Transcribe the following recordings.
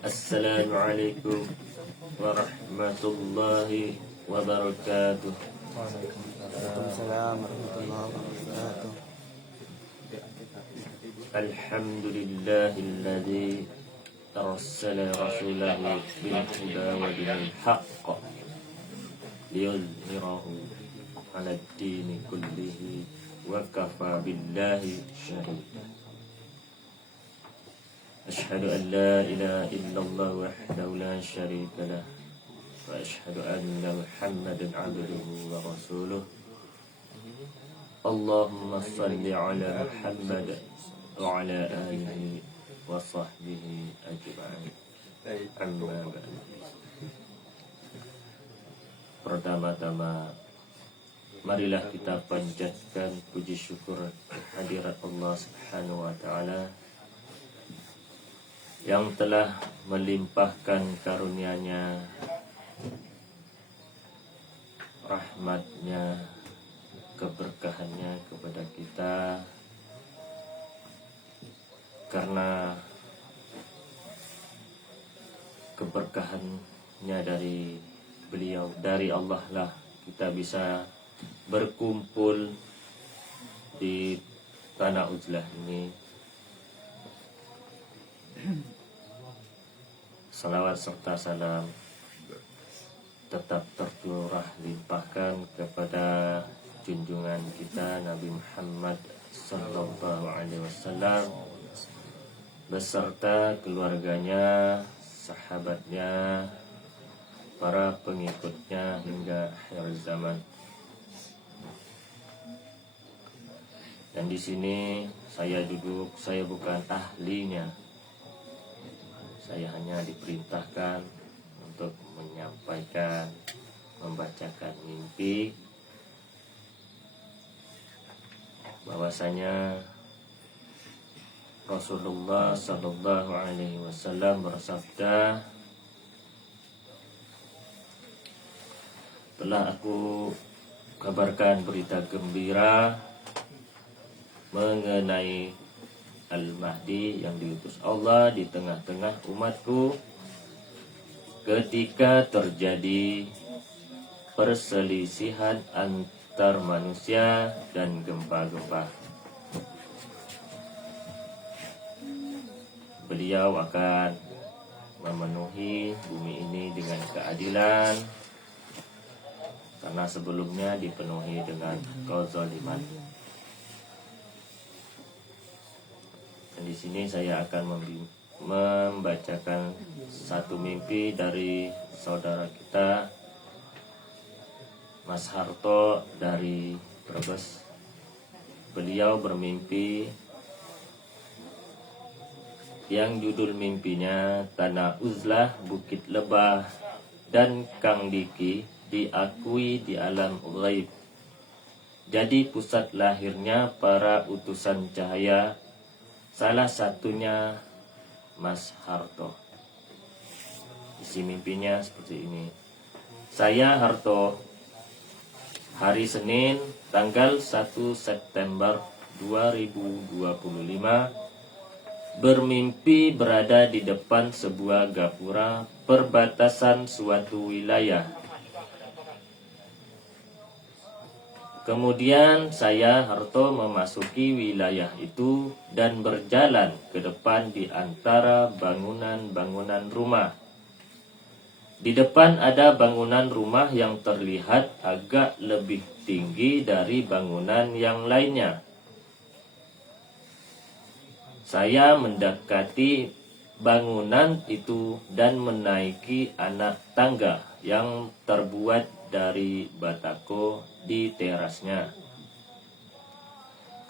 Assalamualaikum warahmatullahi wabarakatuh. Waalaikumsalam warahmatullahi wabarakatuh. Alhamdulillahilladzi arsala rasulahu bil huda wa dinil haqq liyudhhirahu 'ala ad-dini kullihi wa kafa billahi shahida. Asyhadu an la ilaha illallah wahdahu la syarika lah wa asyhadu anna Muhammadan 'abduhu wa rasuluh. Allahumma shalli 'ala Muhammad wa 'ala alihi wa sahbihi ajma'in. Amma ba'du. Pertama-tama, marilah kita panjatkan puji syukur hadirat Allah Subhanahu wa taala yang telah melimpahkan karunia-Nya, rahmat-Nya, keberkahan-Nya kepada kita, karena keberkahan-Nya dari beliau, dari Allah lah kita bisa berkumpul di tanah Uzlah ini. Salawat serta salam tetap tercurah limpahkan kepada junjungan kita Nabi Muhammad sallallahu alaihi wasallam beserta keluarganya, sahabatnya, para pengikutnya hingga akhir zaman. Dan di sini saya duduk, saya bukan ahlinya. Saya hanya diperintahkan untuk menyampaikan, membacakan mimpi, bahwasanya Rasulullah sallallahu alaihi wasallam bersabda, telah aku kabarkan berita gembira mengenai Al-Mahdi yang diutus Allah di tengah-tengah umatku ketika terjadi perselisihan antar manusia dan gempa-gempa. Beliau akan memenuhi bumi ini dengan keadilan, karena sebelumnya dipenuhi dengan kezaliman. Dan di sini saya akan membacakan satu mimpi dari saudara kita Mas Harto dari Brebes. Beliau bermimpi yang judul mimpinya Tanah Uzlah, Bukit Lebah, dan Kang Diki diakui di alam ghaib. Jadi pusat lahirnya para utusan cahaya, salah satunya Mas Harto. Isi mimpinya seperti ini. Saya Harto, hari Senin tanggal 1 September 2025, bermimpi berada di depan sebuah gapura perbatasan suatu wilayah. Kemudian saya Harto memasuki wilayah itu dan berjalan ke depan di antara bangunan-bangunan rumah. Di depan ada bangunan rumah yang terlihat agak lebih tinggi dari bangunan yang lainnya. Saya mendekati bangunan itu dan menaiki anak tangga yang terbuat dari batako di terasnya.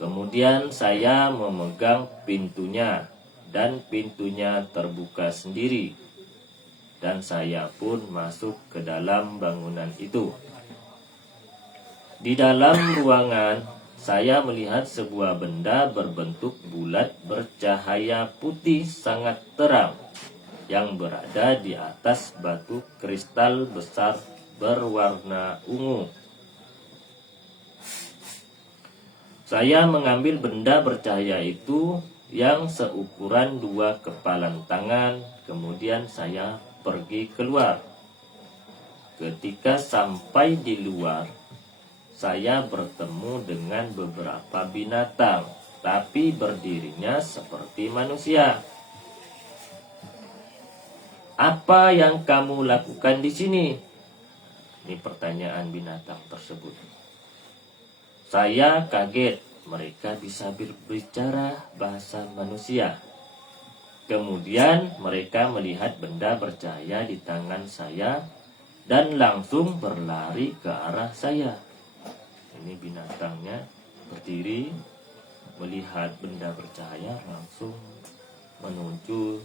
Kemudian saya memegang pintunya dan pintunya terbuka sendiri, dan saya pun masuk ke dalam bangunan itu. Di dalam ruangan saya melihat sebuah benda berbentuk bulat bercahaya putih sangat terang yang berada di atas batu kristal besar berwarna ungu. Saya mengambil benda bercahaya itu yang seukuran 2 kepalan tangan. Kemudian saya pergi keluar. Ketika sampai di luar, saya bertemu dengan beberapa binatang, tapi berdirinya seperti manusia. Apa yang kamu lakukan di sini? Ini pertanyaan binatang tersebut. Saya kaget, mereka bisa berbicara bahasa manusia. Kemudian mereka melihat benda bercahaya di tangan saya dan langsung berlari ke arah saya. Ini binatangnya berdiri, melihat benda bercahaya, langsung menuju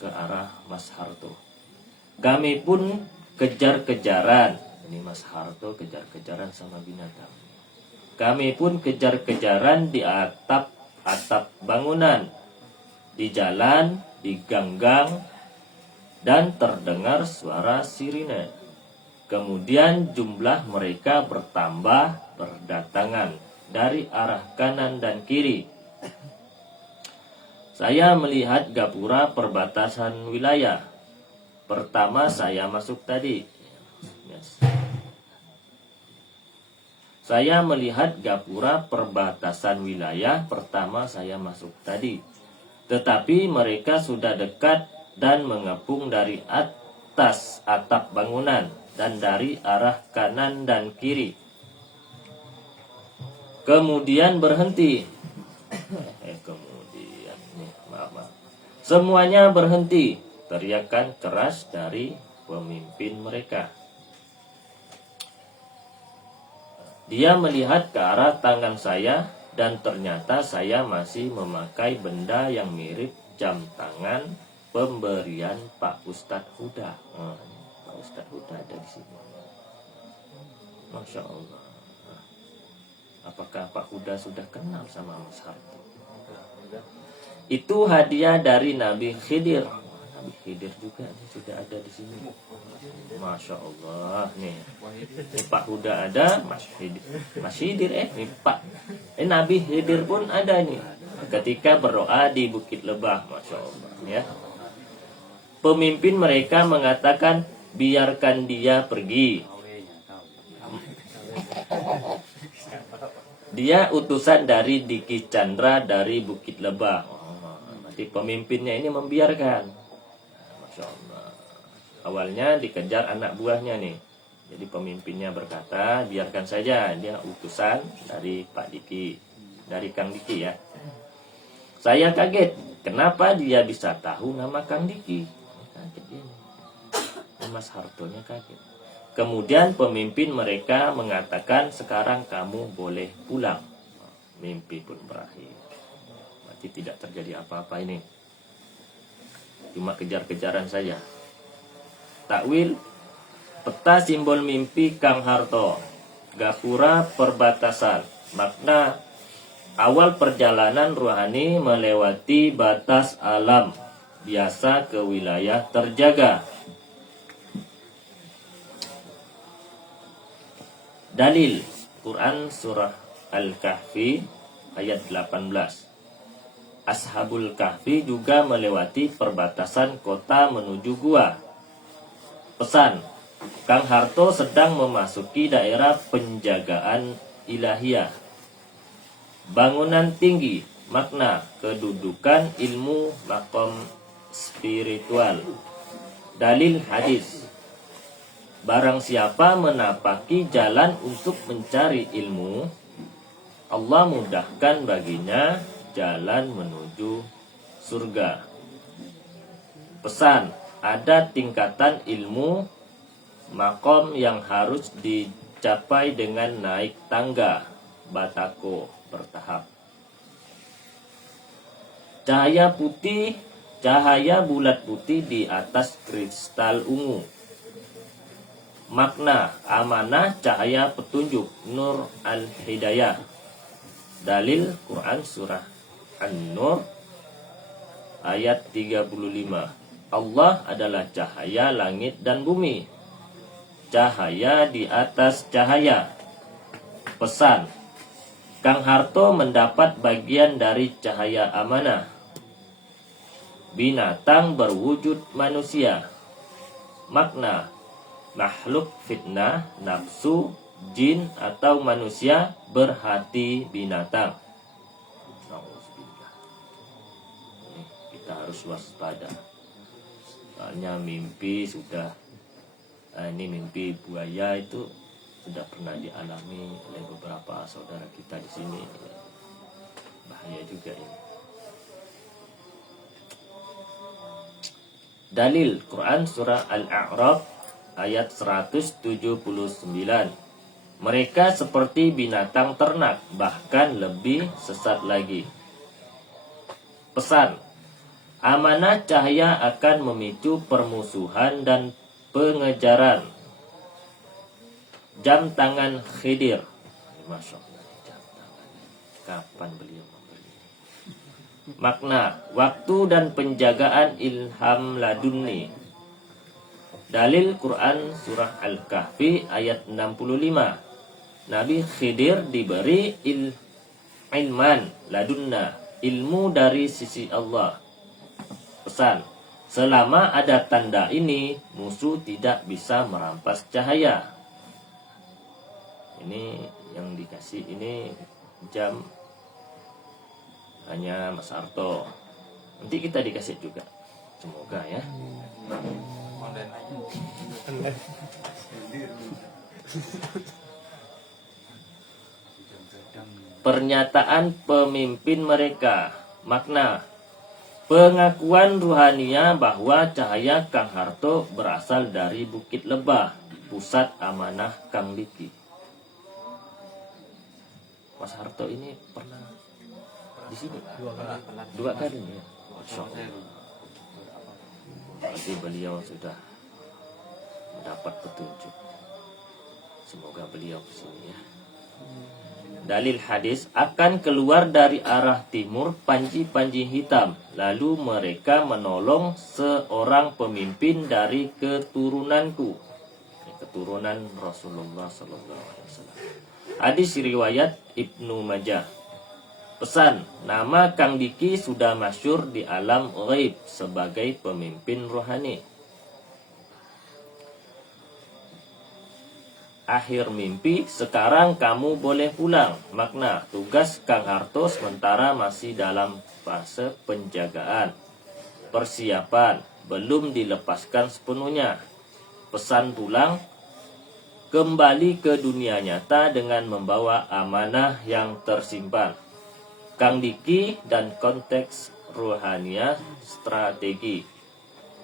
ke arah Mas Harto. Kami pun kejar-kejaran. Ini Mas Harto kejar-kejaran sama binatang. Kami pun kejar-kejaran di atap bangunan, di jalan, di gang-gang, dan terdengar suara sirine. Kemudian jumlah mereka bertambah berdatangan dari arah kanan dan kiri. Saya melihat gapura perbatasan wilayah. Pertama saya masuk tadi. Saya melihat gapura perbatasan wilayah pertama saya masuk tadi. Tetapi mereka sudah dekat dan mengepung dari atas atap bangunan dan dari arah kanan dan kiri. Kemudian berhenti. Semuanya berhenti. Teriakan keras dari pemimpin mereka. Dia melihat ke arah tangan saya dan ternyata saya masih memakai benda yang mirip jam tangan pemberian Pak Ustadz Huda. Pak Ustadz Huda ada di sini. Masya Allah. Apakah Pak Huda sudah kenal sama Mas Harto? Itu hadiah dari Nabi Khidir. Nabi Khidir juga sudah ada di sini. Masya Allah nih. Pak Huda ada, Mas Khidir nih Pak. Nabi Khidir pun ada nih. Ketika berdoa di Bukit Lebah, Masya Allah ya. Pemimpin mereka mengatakan biarkan dia pergi. Dia utusan dari Diki Chandra dari Bukit Lebah. Berarti pemimpinnya ini membiarkan. Masya Allah. Awalnya dikejar anak buahnya nih. Jadi pemimpinnya berkata biarkan saja, dia utusan dari Pak Diki, dari Kang Diki ya. Saya kaget, kenapa dia bisa tahu nama Kang Diki? Kaget dia. Mas Hartonya kaget. Kemudian pemimpin mereka mengatakan sekarang kamu boleh pulang. Mimpi pun berakhir. Berarti tidak terjadi apa-apa ini. Cuma kejar-kejaran saja. Takwil peta simbol mimpi Kang Harto. Gapura perbatasan. Makna awal perjalanan rohani melewati batas alam biasa ke wilayah terjaga. Dalil Quran surah Al-Kahfi ayat 18. Ashabul Kahfi juga melewati perbatasan kota menuju gua. Pesan, Kang Harto sedang memasuki daerah penjagaan ilahiyah. Bangunan tinggi, makna kedudukan ilmu makom spiritual. Dalil hadis. Barang siapa menapaki jalan untuk mencari ilmu, Allah mudahkan baginya jalan menuju surga. Pesan, ada tingkatan ilmu makom yang harus dicapai dengan naik tangga batako bertahap. Cahaya putih, cahaya bulat putih di atas kristal ungu. Makna amanah cahaya petunjuk Nur Al-Hidayah. Dalil Quran surah An-Nur ayat 35. Allah adalah cahaya langit dan bumi. Cahaya di atas cahaya. Pesan, Kang Harto mendapat bagian dari cahaya amanah. Binatang berwujud manusia. Makna makhluk fitnah, nafsu, jin atau manusia berhati binatang. Nauzubillah. Ini kita harus waspada. Soalnya mimpi sudah ini mimpi buaya itu sudah pernah dialami oleh beberapa saudara kita di sini. Bahaya juga ini. Dalil Quran surah Al-A'raf ayat 179. Mereka seperti binatang ternak, bahkan lebih sesat lagi. Pesan: amanah cahaya akan memicu permusuhan dan pengejaran. Jam tangan Khidir. Masya Allah, jam tangan. Kapan beliau membeli? Makna waktu dan penjagaan ilham laduni. Dalil Quran surah Al-Kahfi ayat 65. Nabi Khidir diberi ilman ladunna, ilmu dari sisi Allah. Pesan: selama ada tanda ini, musuh tidak bisa merampas cahaya. Ini yang dikasih ini jam hanya Mas Arto. Nanti kita dikasih juga. Semoga ya. Pernyataan pemimpin mereka. Makna pengakuan ruhania bahwa cahaya Kang Harto berasal dari Bukit Lebah, pusat amanah Kang Diki. Mas Harto ini pernah di sini dua kali ya. Masya Allah. Berarti beliau sudah mendapat petunjuk. Semoga beliau ke sini ya. Dalil hadis: akan keluar dari arah timur panji-panji hitam, lalu mereka menolong seorang pemimpin dari keturunanku, keturunan Rasulullah SAW. Hadis riwayat Ibnu Majah. Pesan: nama Kang Diki sudah masyhur di alam ghaib sebagai pemimpin rohani. Akhir mimpi, sekarang kamu boleh pulang. Makna tugas Kang Harto sementara masih dalam fase penjagaan, persiapan, belum dilepaskan sepenuhnya. Pesan pulang: kembali ke dunia nyata dengan membawa amanah yang tersimpan. Kang Diki dan konteks ruhania strategi.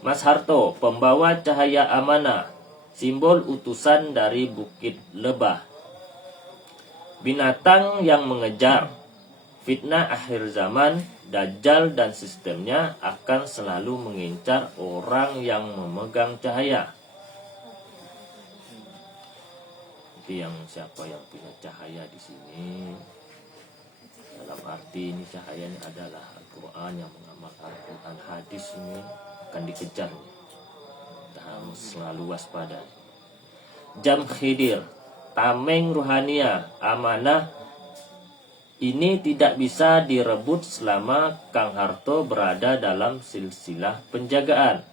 Mas Harto, pembawa cahaya amanah, simbol utusan dari Bukit Lebah. Binatang yang mengejar. Fitnah akhir zaman, Dajjal dan sistemnya akan selalu mengincar orang yang memegang cahaya. Jadi yang siapa yang punya cahaya di sini, dalam arti ini cahaya ini adalah Al-Quran, yang mengamalkan Al-Quran, hadis ini akan dikejar. Kita harus selalu waspada. Jam Khidir, tameng ruhania, amanah ini tidak bisa direbut selama Kang Harto berada dalam silsilah penjagaan.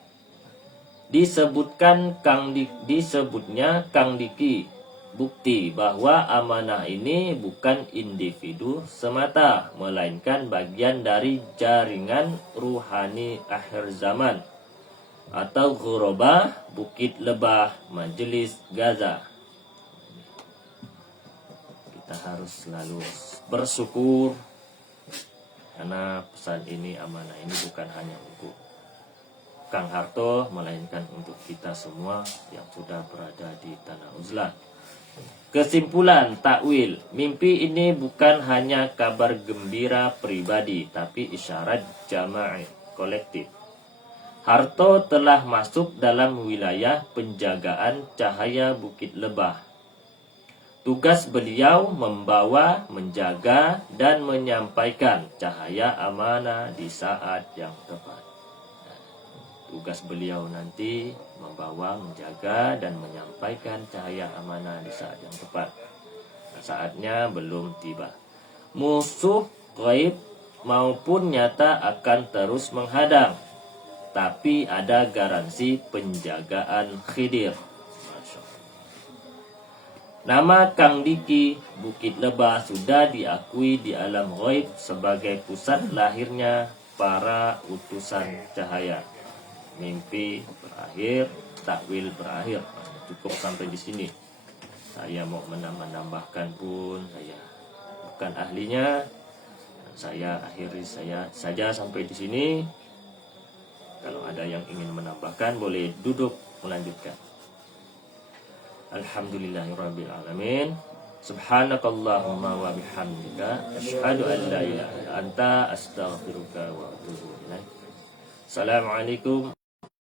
Disebutnya Kang Diki, bukti bahwa amanah ini bukan individu semata, melainkan bagian dari jaringan ruhani akhir zaman atau Ghurabah, Bukit Lebah, Majelis Gaza. Kita harus selalu bersyukur karena pesan ini, amanah ini bukan hanya untuk Kang Harto, melainkan untuk kita semua yang sudah berada di tanah uzlah. Kesimpulan takwil, mimpi ini bukan hanya kabar gembira pribadi, tapi isyarat jama'i, kolektif. Harto telah masuk dalam wilayah penjagaan cahaya Bukit Lebah. Tugas beliau membawa, menjaga, dan menyampaikan cahaya amanah di saat yang tepat. Tugas beliau nanti membawa, menjaga, dan menyampaikan cahaya amanah di saat yang tepat. Nah, saatnya belum tiba. Musuh gaib maupun nyata akan terus menghadang, tapi ada garansi penjagaan Khidir. Masya Allah. Nama Kang Diki, Bukit Lebah, sudah diakui di alam gaib sebagai pusat lahirnya para utusan cahaya. Mimpi berakhir, takwil berakhir. Cukup sampai di sini. Saya mau menambahkan pun saya bukan ahlinya. Saya akhiri saja sampai di sini. Kalau ada yang ingin menambahkan boleh duduk melanjutkan. Alhamdulillahirabbil alamin. Subhanakallahumma wa bihamdika asyhadu an la ilaha illa anta astaghfiruka wa atubu ilaik. Assalamualaikum